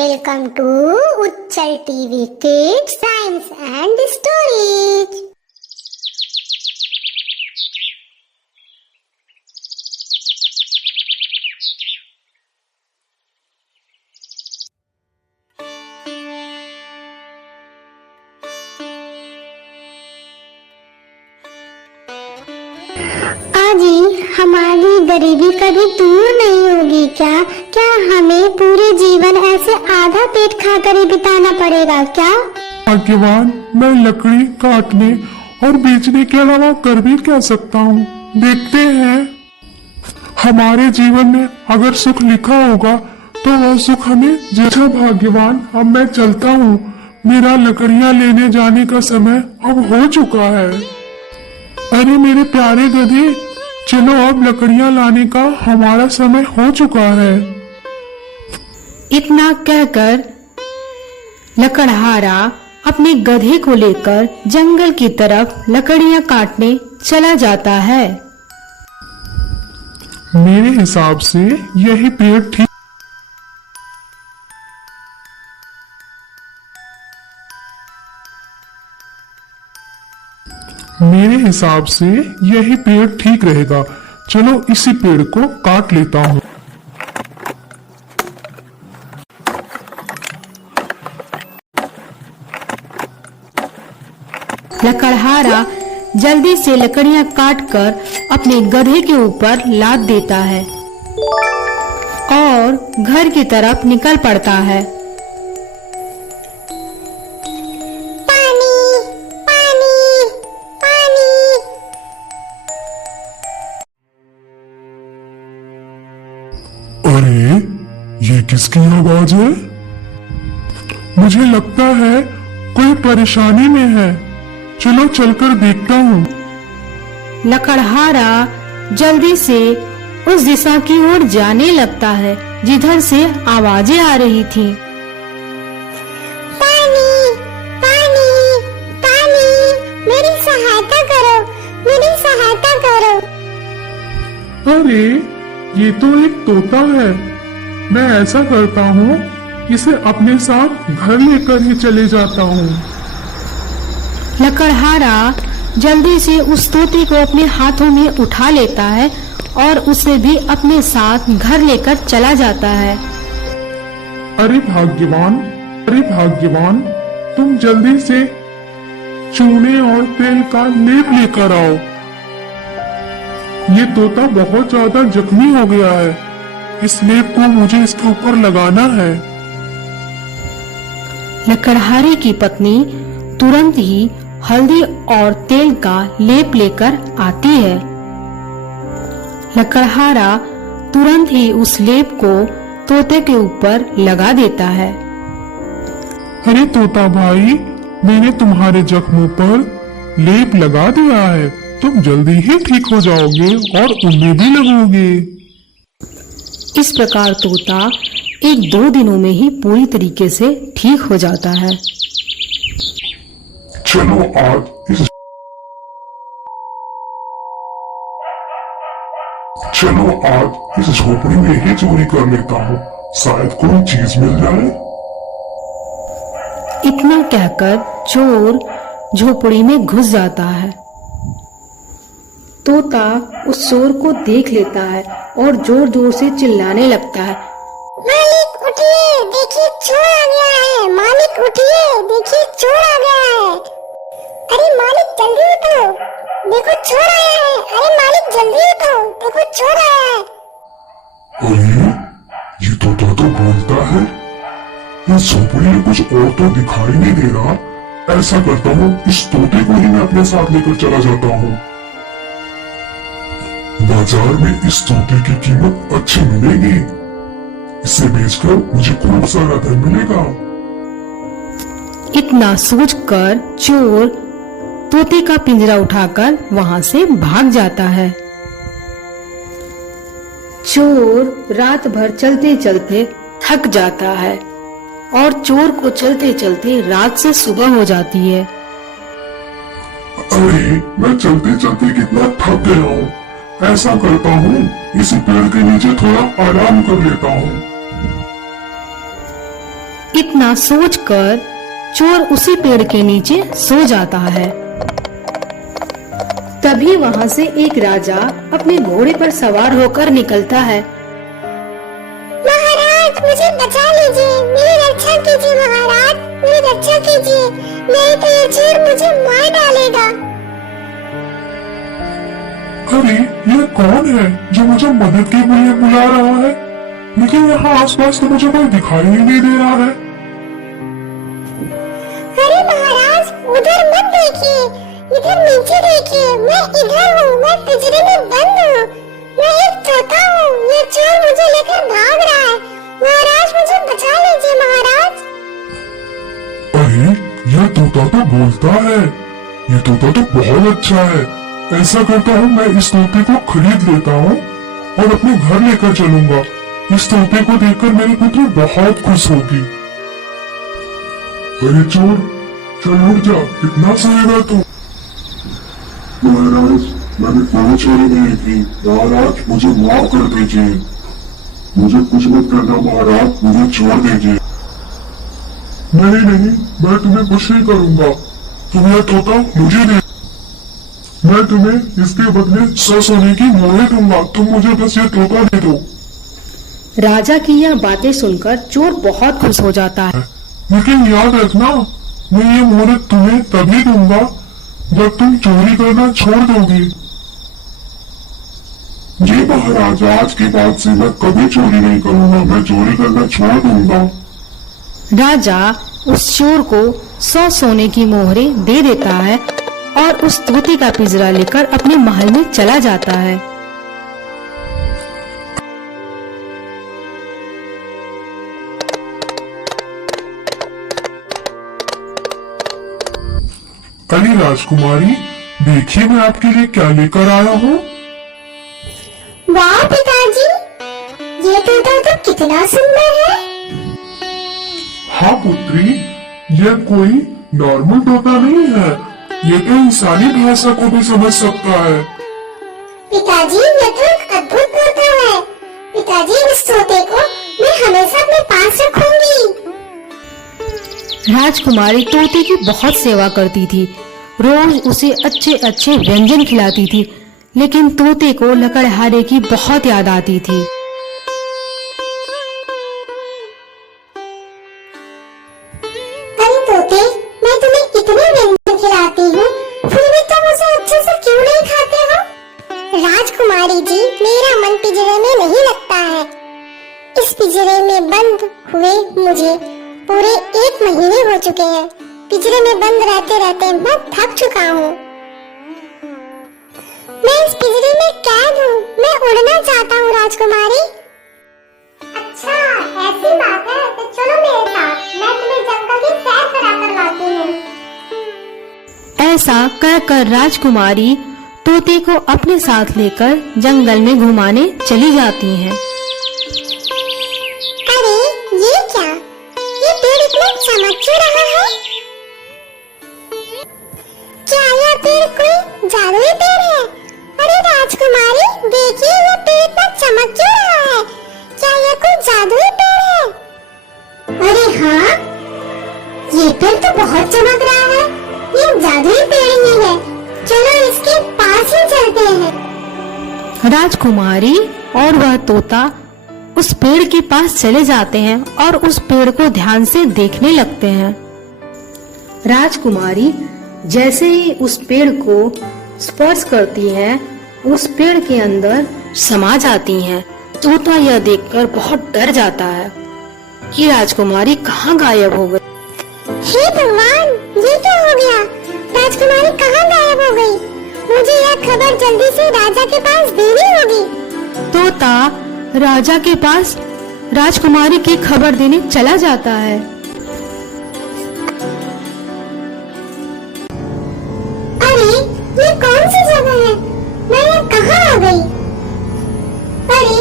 welcome to Uchal TV Kids Science and Stories. जी हमारी गरीबी कभी दूर नहीं होगी क्या? क्या हमें पूरे जीवन ऐसे आधा पेट खाकर ही बिताना पड़ेगा क्या? भाग्यवान, मैं लकड़ी काटने और बेचने के अलावा कर भी क्या सकता हूँ। देखते हैं हमारे जीवन में अगर सुख लिखा होगा तो वह सुख हमें। अच्छा भाग्यवान, अब मैं चलता हूँ। मेरा लकड़ियाँ लेने जाने का समय अब हो चुका है। अरे मेरे प्यारे गधे, चलो अब लकड़ियाँ लाने का हमारा समय हो चुका है। इतना कहकर लकड़हारा अपने गधे को लेकर जंगल की तरफ लकड़ियाँ काटने चला जाता है। मेरे हिसाब से यही पेड़ ठीक रहेगा। चलो इसी पेड़ को काट लेता हूँ। लकड़हारा जल्दी से लकड़ियाँ काटकर अपने गधे के ऊपर लाद देता है और घर की तरफ निकल पड़ता है। अरे ये किसकी आवाज है? मुझे लगता है कोई परेशानी में है। चलो चलकर देखता हूँ। लकड़हारा जल्दी से उस दिशा की ओर जाने लगता है जिधर से आवाजें आ रही थी। पानी, पानी, पानी, मेरी सहायता करो, मेरी सहायता करो। अरे ये तो एक तोता है। मैं ऐसा करता हूँ, इसे अपने साथ घर लेकर ही चले जाता हूँ। लकड़हारा जल्दी से उस तोते को अपने हाथों में उठा लेता है और उसे भी अपने साथ घर लेकर चला जाता है। अरे भाग्यवान, तुम जल्दी से चूने और तेल का लेप लेकर आओ। ये तोता बहुत ज्यादा जख्मी हो गया है। इस लेप को मुझे इसके ऊपर लगाना है। लकड़हारे की पत्नी तुरंत ही हल्दी और तेल का लेप लेकर आती है। लकड़हारा तुरंत ही उस लेप को तोते के ऊपर लगा देता है। अरे तोता भाई, मैंने तुम्हारे जख्मों पर लेप लगा दिया है। तुम जल्दी ही ठीक हो जाओगे और उन्हें भी लगोगे। इस प्रकार तोता 1-2 दिनों में ही पूरी तरीके से ठीक हो जाता है। चलो आज इस झोपड़ी में ही चोरी कर लेता हूँ। शायद कोई चीज मिल जाए। इतना कहकर चोर झोपड़ी में घुस जाता है। तोता उस चोर को देख लेता है और जोर जोर से चिल्लाने लगता है। मालिक उठिए, देखिए चोर आ गया है। मालिक उठिए, देखिए चोर आ गया है। अरे मालिक जल्दी उठो, देखो चोर आया है। अरे मालिक जल्दी उठो, देखो चोर आया है। अरे ये तोता तो बोलता है। इस झोपड़ी में कुछ और तो दिखाई नहीं दे रहा। ऐसा करता हूँ, इस तोते को ही मैं अपने साथ लेकर चला जाता हूँ। बाजार में इस तोते की कीमत अच्छी मिलेगी। इसे बेचकर मुझे खूब सारा धन मिलेगा। इतना सोचकर चोर तोते का पिंजरा उठाकर वहां से भाग जाता है। चोर रात भर चलते चलते थक जाता है और चोर को चलते चलते रात से सुबह हो जाती है। अरे मैं चलते चलते कितना थक गया हूँ। ऐसा करता हूँ, इसी पेड़ के नीचे थोड़ा आराम कर लेता हूँ। इतना सोचकर चोर उसी पेड़ के नीचे सो जाता है। तभी वहाँ से एक राजा अपने घोड़े पर सवार होकर निकलता है। महाराज मुझे बचा लीजिए, मेरी रक्षा कीजिए महाराज, मेरी रक्षा कीजिए, नहीं तो ये चोर मुझे मार डालेगा। अरे ये कौन है जो मुझे मदद के लिए बुला रहा है? लेकिन यहाँ आसपास तो मुझे कोई दिखाई ही नहीं दे रहा है। अरे महाराज उधर मत देखिए, इधर नीचे देखिए, मैं इधर हूँ, मैं पिंजरे में बंद हूँ, मैं एक तोता हूँ, ये चोर मुझे लेकर भाग रहा है। महाराज मुझे बचा लीजिए महाराज। अरे यह तोता तो बोलता है, ये तोता तो बहुत अच्छा है। ऐसा करता हूँ, मैं इस तोते को खरीद लेता हूँ और अपने घर लेकर चलूंगा। इस तोते को देखकर मेरी पुत्री बहुत खुश होगी। अरे चोर, चल उठ जा, कितना सोएगा तू? महाराज मैंने कोई चोरी नहीं की, महाराज मुझे माफ कर दीजिए, मुझे कुछ मत करना महाराज, मुझे छोड़ दीजिए। नहीं नहीं, मैं तुम्हें कुछ नहीं करूंगा, तुम यह तोता मुझे दे, मैं तुम्हें इसके बदले 100 सोने की मोहरें दूंगा, तुम मुझे बस ये तोता दे दो। राजा की यह बातें सुनकर चोर बहुत खुश हो जाता है। लेकिन याद रखना, मैं ये मोहरें तुम्हें तभी दूंगा जब तुम चोरी करना छोड़ दोगे। जी महाराज, आज के बाद से मैं कभी चोरी नहीं करूंगा, मैं चोरी करना छोड़ दूंगा। राजा उस चोर को 100 सोने की मोहरें दे देता है और उस तोते का पिंजरा लेकर अपने महल में चला जाता है। अरे राजकुमारी, देखिए मैं आपके लिए क्या लेकर आया हूँ। वाह पिताजी, ये तोता तो कितना सुंदर है। हाँ पुत्री, यह कोई नॉर्मल तोता नहीं है, ये तो इंसानी भाषा को भी समझ सकता है। पिताजी ये तो एक अद्भुत तोता है। पिताजी इस तोते को मैं हमेशा अपने पास रखूंगी। राजकुमारी तोते की बहुत सेवा करती थी, रोज उसे अच्छे अच्छे व्यंजन खिलाती थी, लेकिन तोते को लकड़हारे की बहुत याद आती थी। अरे तोते, मैं तुम्हें इतने व्यंजन खिलाती हूँ, फिर भी तुम उसे अच्छे से क्यों नहीं खाते हो? राजकुमारी जी, मेरा मन पिंजरे में नहीं लगता है। इस पिंजरे में बंद हुए मुझे पूरे 1 महीने हो चुके हैं। पिंजरे में बंद रहते रहते मैं थक चुका हूँ। मैं इस पिंजरे में कैद हूँ, मैं उड़ना चाहता हूँ राजकुमारी। अच्छा ऐसी बात है, तो चलो मेरे साथ, मैं तुम्हें जंगल की सैर कराकर लाती हूँ। ऐसा कहकर राजकुमारी तोते को अपने साथ लेकर जंगल में घुमाने चली जाती हैं। अरे ये क्या, ये पेड़ इतना चमक क्यों रहा है? क्या यह पेड़ कोई जादुई पेड़ है? अरे राजकुमारी देखिए, ये पेड़ इतना चमक क्यों रहा है? क्या यह कोई जादुई पेड़ है? अरे हाँ, ये पेड़ तो बहुत चमक रहा है, ये जादुई पेड़ ही है। चलो इसके पास ही चलते हैं। राजकुमारी और वह तोता उस पेड़ के पास चले जाते हैं और उस पेड़ को ध्यान से देखने लगते हैं। राजकुमारी जैसे ही उस पेड़ को स्पर्श करती है, उस पेड़ के अंदर समा जाती हैं। तोता यह देखकर बहुत डर जाता है कि राजकुमारी कहाँ गायब हो गई। हे भगवान, ये क्या हो गया? राजकुमारी कहाँ गायब हो गई? मुझे यह खबर जल्दी से राजा के पास देनी होगी। तोता राजा के पास राजकुमारी की खबर देने चला जाता है। अरे ये कौन सी जगह है? मैं यहाँ कहाँ आ गई? अरे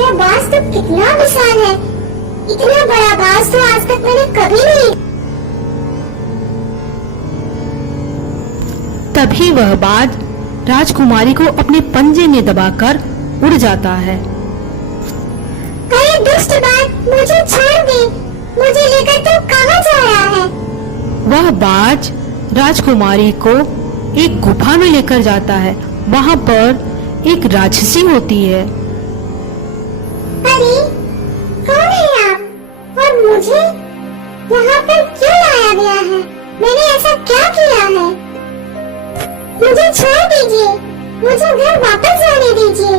यह बास तो कितना विशाल है, इतना बड़ा बास तो आज तक मैंने कभी नहीं। तभी वह बाज राजकुमारी को अपने पंजे में दबाकर उड़ जाता है। अरे दुष्ट बाज, मुझे छोड़ दे, मुझे लेकर तू कहाँ जा रहा है? वह बाज राजकुमारी को एक गुफा में लेकर जाता है। वहाँ पर एक राक्षसी होती है। अरे कौन है आप? और मुझे यहाँ पर क्यों लाया गया है? मैंने ऐसा क्या किया है? मुझे छोड़ दीजिए, मुझे घर वापस जाने दीजिए।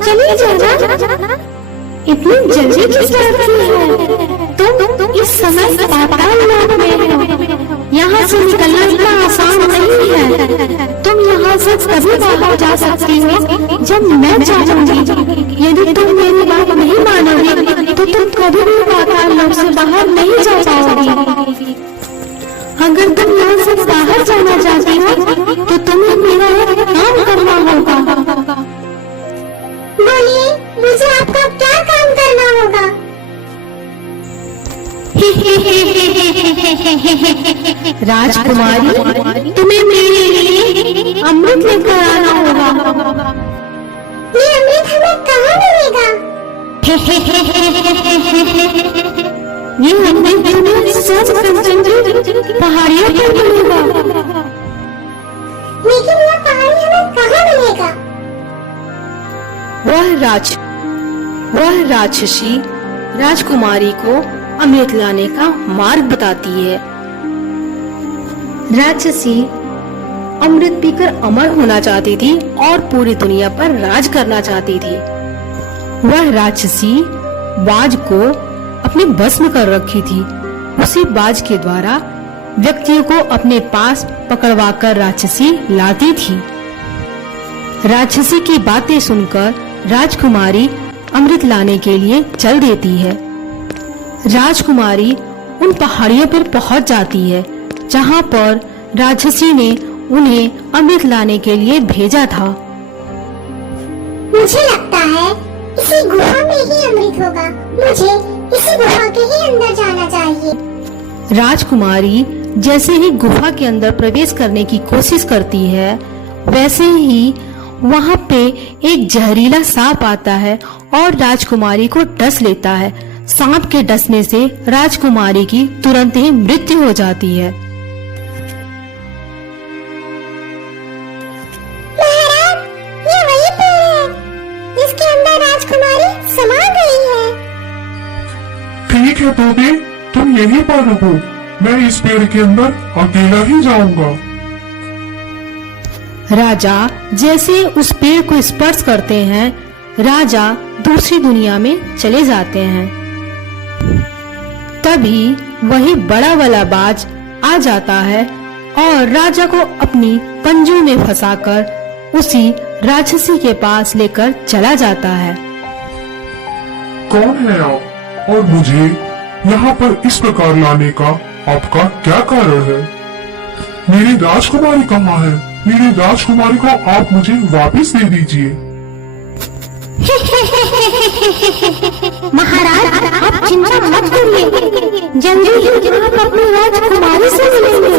चलिए जाना। इतनी जल्दी किस तरफ है? तुम इस समय पाताल लोक में हो। यहाँ से निकलना इतना आसान नहीं है। तुम यहाँ से तभी बाहर जा सकती हो जब मैं चाहूंगी। यदि तुम मेरी बात नहीं मानोगी तो तुम कभी भी पाताल लोक से बाहर नहीं जा पाओगी। अगर तुम यहाँ से बाहर जाना चाहती हो तो तुम्हें मेरा एक काम करना होगा। बोलिए, मुझे आपका क्या काम करना होगा? राजकुमारी, तुम्हें मेरे लिए अमृत लेकर आना होगा। ये अमृत हमें कहाँ मिलेगा? ये अमृत तुम्हें सब पहाड़ियों पर मिलेगा। लेकिन यह पहाड़ी हमें कहाँ मिलेगा? वह राक्षसी राजकुमारी को अमृत लाने का मार्ग बताती है। राक्षसी अमृत पीकर अमर होना चाहती थी और पूरी दुनिया पर राज करना चाहती थी। वह राक्षसी बाज को अपने बस में कर रखी थी। उसी बाज के द्वारा व्यक्तियों को अपने पास पकड़वाकर राक्षसी लाती थी। राक्षसी की बातें सुनकर राजकुमारी अमृत लाने के लिए चल देती है। राजकुमारी उन पहाड़ियों पर पहुंच जाती है जहां पर राक्षसी ने उन्हें अमृत लाने के लिए भेजा था। मुझे लगता है इसी गुफा में ही अमृत होगा। मुझे इसी गुफा के ही अंदर जाना चाहिए। राजकुमारी जैसे ही गुफा के अंदर प्रवेश करने की कोशिश करती है, वैसे ही वहाँ पे एक जहरीला सांप आता है और राजकुमारी को डस लेता है। सांप के डसने से राजकुमारी की तुरंत ही मृत्यु हो जाती है। महाराज, ये वही पेड़ है जिसके अंदर राजकुमारी समा गई है। ठीक है धोबी, तुम यहीं पर रुको। मैं इस पेड़ के अंदर अकेला ही जाऊंगा। राजा जैसे उस पेड़ को स्पर्श करते हैं, राजा दूसरी दुनिया में चले जाते हैं। तभी वही बड़ा वाला बाज आ जाता है और राजा को अपनी पंजों में फंसाकर उसी राक्षसी के पास लेकर चला जाता है। कौन है आप और मुझे यहाँ पर इस प्रकार लाने का आपका क्या कारण है? मेरी राजकुमारी कहाँ है? मेरी राजकुमारी को आप मुझे वापस दे दीजिए। महाराज, आप चिंता मत करिए, जल्दी ही आप अपनी राजकुमारी से मिलेंगे।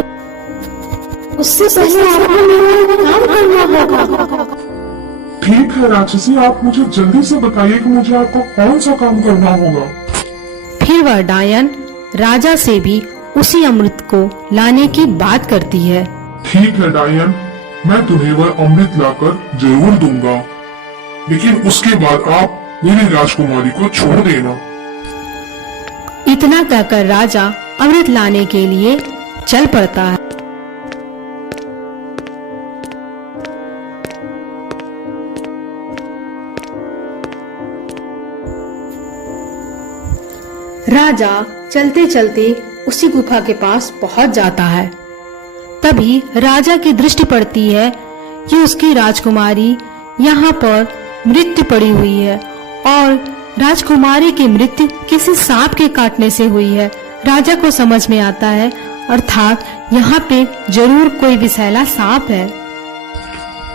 उससे पहले आपको मेरा काम करना होगा। ठीक है राक्षसी, आप मुझे जल्दी से बताइए कि मुझे आपको कौन सा काम करना होगा। फिर वह डायन राजा से भी उसी अमृत को लाने की बात करती है। ठीक है डायन, मैं तुम्हें वह अमृत लाकर जरूर दूंगा, लेकिन उसके बाद आप मेरी राजकुमारी को छोड़ देना। इतना कहकर राजा अमृत लाने के लिए चल पड़ता है। राजा चलते चलते उसी गुफा के पास पहुंच जाता है। तभी राजा की दृष्टि पड़ती है कि उसकी राजकुमारी यहाँ पर मृत्यु पड़ी हुई है और राजकुमारी की मृत्यु किसी सांप के काटने से हुई है। राजा को समझ में आता है, अर्थात यहाँ पे जरूर कोई विषैला सांप है।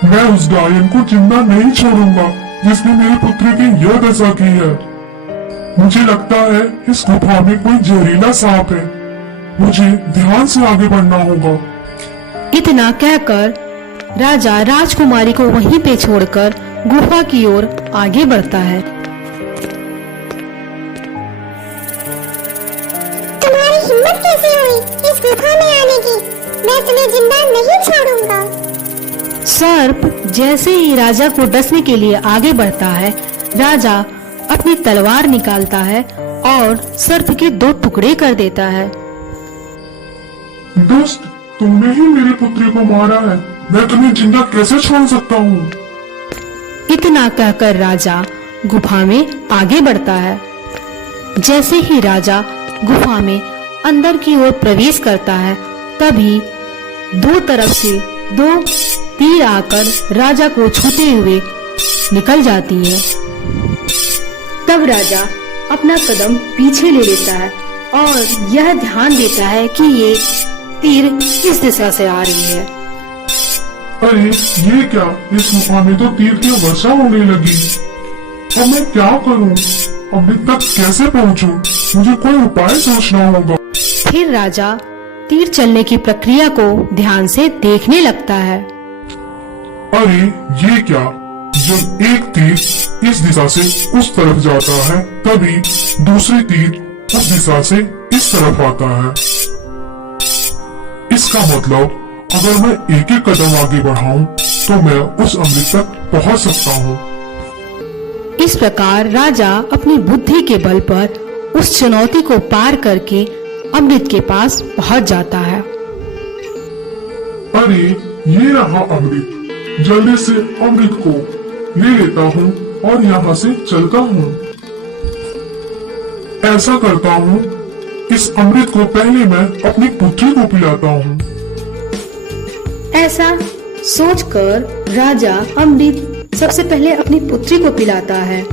मैं उस डायन को जिंदा नहीं छोड़ूंगा जिसने मेरे पुत्र की यह दशा की है। मुझे लगता है इस गुफा में कोई जहरीला सांप है। मुझे ध्यान से आगे बढ़ना होगा। इतना कहकर राजा राजकुमारी को वहीं पे छोड़कर गुफा की ओर आगे बढ़ता है। तुम्हारी हिम्मत कैसे हुई इस गुफा में आने की? मैं तुम्हें जिंदा नहीं छोड़ूंगा। सर्प जैसे ही राजा को डसने के लिए आगे बढ़ता है, राजा अपनी तलवार निकालता है और सर्प के 2 टुकड़े कर देता है। दुष्ट, तुमने ही मेरी पुत्री को मारा है। मैं तुम्हें जिंदा कैसे छोड़ सकता हूँ? इतना कहकर राजा गुफा में आगे बढ़ता है। जैसे ही राजा गुफा में अंदर की ओर प्रवेश करता है, तभी 2 तरफ से 2 तीर आकर राजा को छूते हुए निकल जाती है। तब राजा अपना कदम पीछे ले लेता है और यह ध्यान देता है कि ये तीर किस दिशा से आ रही है। अरे ये क्या, इस गुफा में तो तीर की वर्षा होने लगी। अब मैं क्या करूं? अभी तक कैसे पहुंचूं? मुझे कोई उपाय सोचना होगा। फिर राजा तीर चलने की प्रक्रिया को ध्यान से देखने लगता है। अरे ये क्या, जब एक तीर इस दिशा से उस तरफ जाता है, तभी दूसरी तीर उस दिशा से इस तरफ आता है। इसका मतलब अगर मैं एक एक कदम आगे बढ़ाऊं तो मैं उस अमृत तक पहुंच सकता हूं। इस प्रकार राजा अपनी बुद्धि के बल पर उस चुनौती को पार करके अमृत के पास पहुंच जाता है। अरे ये रहा अमृत। जल्दी से अमृत को ले लेता हूँ और यहाँ से चलता हूँ। ऐसा करता हूँ, इस अमृत को पहले मैं अपनी पुत्री को पिलाता हूँ। ऐसा सोचकर राजा अमृत सबसे पहले अपनी पुत्री को पिलाता है।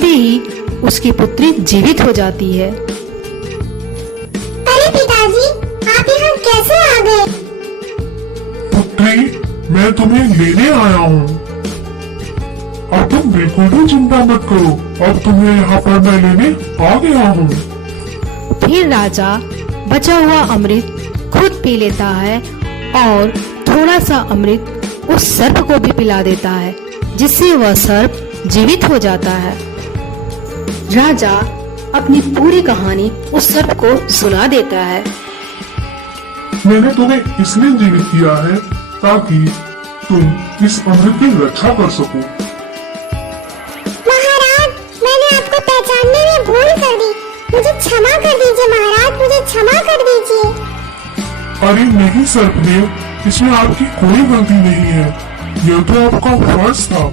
ही उसकी पुत्री जीवित हो जाती है। अरे पिताजी, आप यहाँ कैसे आ गए? पुत्री, मैं तुम्हें लेने आया हूँ। अब तुम बिल्कुल भी चिंता मत करो, अब तुम्हें यहाँ पर मैं लेने आ गया हूँ। फिर राजा बचा हुआ अमृत खुद पी लेता है और थोड़ा सा अमृत उस सर्प को भी पिला देता है, जिससे वह सर्प जीवित हो जाता है। राजा अपनी पूरी कहानी उस सर्प को सुना देता है। मैंने तुम्हें इसलिए जीवित किया है ताकि तुम इस अमृत की रक्षा कर सको। महाराज, मैंने आपको पहचानने में भूल कर दी। मुझे क्षमा कर दीजिए महाराज, मुझे क्षमा कर दीजिए। अरे नहीं सर्पदेव, इसमें आपकी कोई गलती नहीं है। यह तो आपका फर्ज था।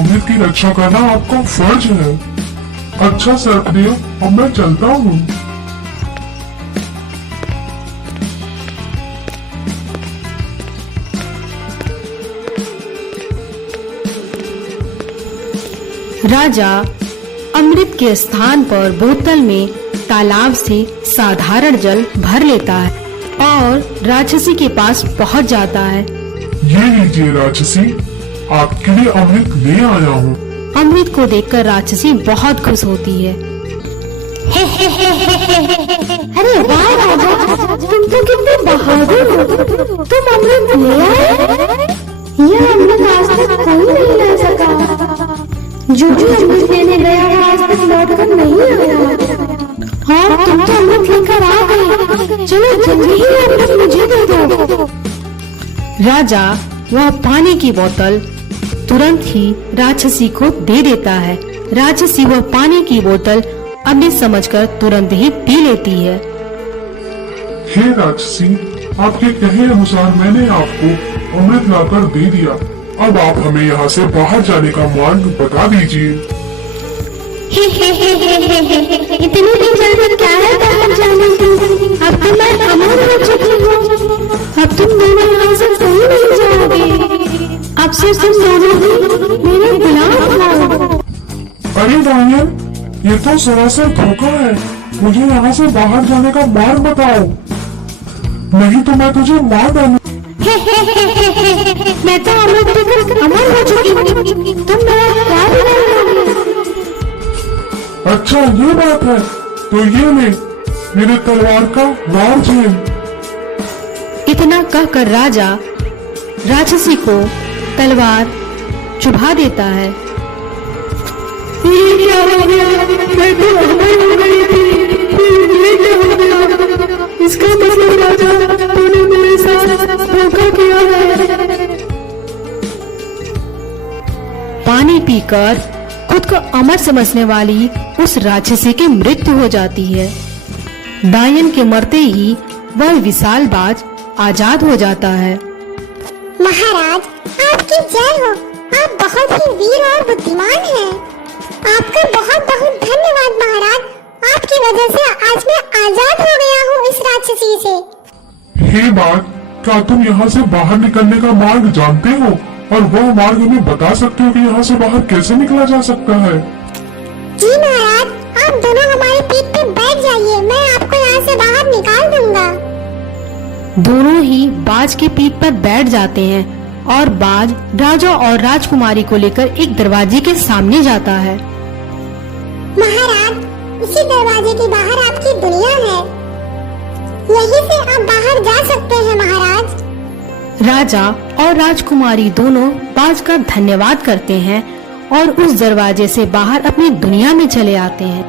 अमृत की रक्षा करना आपका फर्ज है। अच्छा सर्पदेव, अब मैं चलता हूँ। राजा अमृत के स्थान पर बोतल में तालाब से साधारण जल भर लेता है और राक्षसी के पास पहुंच जाता है। ये लीजिए राक्षसी, आपके लिए अमृत ले आया हूँ। अमृत को देखकर राक्षसी बहुत खुश होती है। अरे वाह राजा, तुम तो कितने बहादुर हो। तुम अमृत ले आए। यह अमृत आज तक कोई नहीं ला सका। जो अमृत लेने गया है आज तक लौट कर नहीं आया। हाँ, तुम तो अमृत लेकर आ गए। चलो जल्दी ही अमृत मुझे दे दो। राजा वह पानी की बोतल तुरंत ही राक्षसी को दे देता है। राक्षसी वह पानी की बोतल अमृत समझकर तुरंत ही पी लेती है। हे राक्षसी, आपके कहे अनुसार मैंने आपको अमृत लाकर दे दिया। अब आप हमें यहाँ से बाहर जाने का मार्ग बता दीजिए। इतनी भी जल्दी क्या है बाहर जाने की? अब तो मैं अमर हो चुकी हूँ। अब तुम मेरे यहाँ से कहीं नहीं जाओगे। अब से तुम दोनों ही मेरे गुलाम हो। अरे डायन, ये तो सरासर धोखा है। मुझे यहाँ से बाहर जाने का मार्ग बताओ, नहीं तो मैं तुझे मार डालूं। मैं तो अमृत पीकर अमर हो चुकी हूँ। तुम मेरा क्या बिगाड़ोगे? अच्छा ये बात है, तो ये ले, मेरे तलवार का वार है। इतना कहकर राजा राक्षसी को तलवार चुभा देता है। ये क्या हो गया? मैं तो अमर हो गई थी। ये क्या हो गया? इसका मतलब राजा तूने मेरे साथ धोखा किया है। पानी पीकर खुद को अमर समझने वाली उस राक्षसी की मृत्यु हो जाती है। डायन के मरते ही वह विशाल बाज आजाद हो जाता है। महाराज, आपकी जय हो। आप बहुत ही वीर और बुद्धिमान हैं। आपका बहुत बहुत धन्यवाद महाराज। आपकी वजह से आज मैं आजाद हो गया हूँ इस राक्षसी से। हे बात, क्या तुम यहाँ से बाहर निकलने का मार्ग जानते हो और वह मार्ग हमें बता सकते हो कि यहाँ से बाहर कैसे निकला जा सकता है? जी महाराज, आप दोनों हमारे पीठ पे बैठ जाइए, मैं आपको यहाँ से बाहर निकाल दूंगा। दोनों ही बाज के पीठ पर बैठ जाते हैं और बाज राजा और राजकुमारी को लेकर एक दरवाजे के सामने जाता है। महाराज, इसी दरवाजे के बाहर आपकी दुनिया है। यहीं से आप बाहर जा सकते हैं महाराज। राजा और राजकुमारी दोनों बाज का धन्यवाद करते हैं और उस दरवाजे से बाहर अपनी दुनिया में चले आते हैं।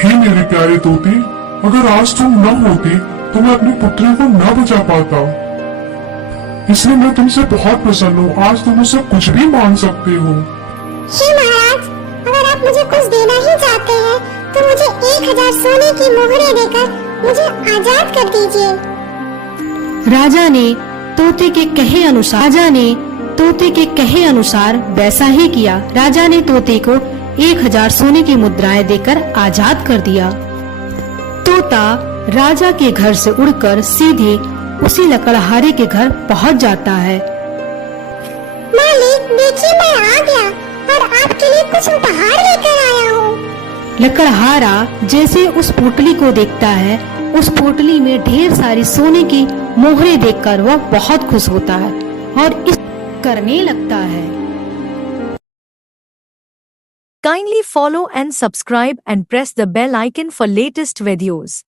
हे मेरे प्यारे तोते, अगर आज तुम न होते तो मैं अपनी पुत्री को न बचा पाता। इसलिए मैं तुमसे बहुत प्रसन्न हूँ। आज तुम मुझसे कुछ भी मांग सकते हो। हे महाराज, अगर आप मुझे कुछ देना ही चाहते हैं तो मुझे 1000 सोने की मोहरें देकर मुझे आजाद कर दीजिए। राजा ने तोते के कहे अनुसार वैसा ही किया। राजा ने तोते को 1000 सोने की मुद्राएं देकर आजाद कर दिया। तोता राजा के घर से उड़कर सीधे उसी लकड़हारे के घर पहुंच जाता है। मालिक, देखिए मैं आ गया और आपके लिए कुछ उपहार लेकर आया हूँ। लकड़हारा जैसे उस पोटली को देखता है, उस पोटली में ढेर सारी सोने की मोहरें देखकर वह बहुत खुश होता है और इस करने लगता है। Kindly follow and subscribe and press the bell icon for latest videos.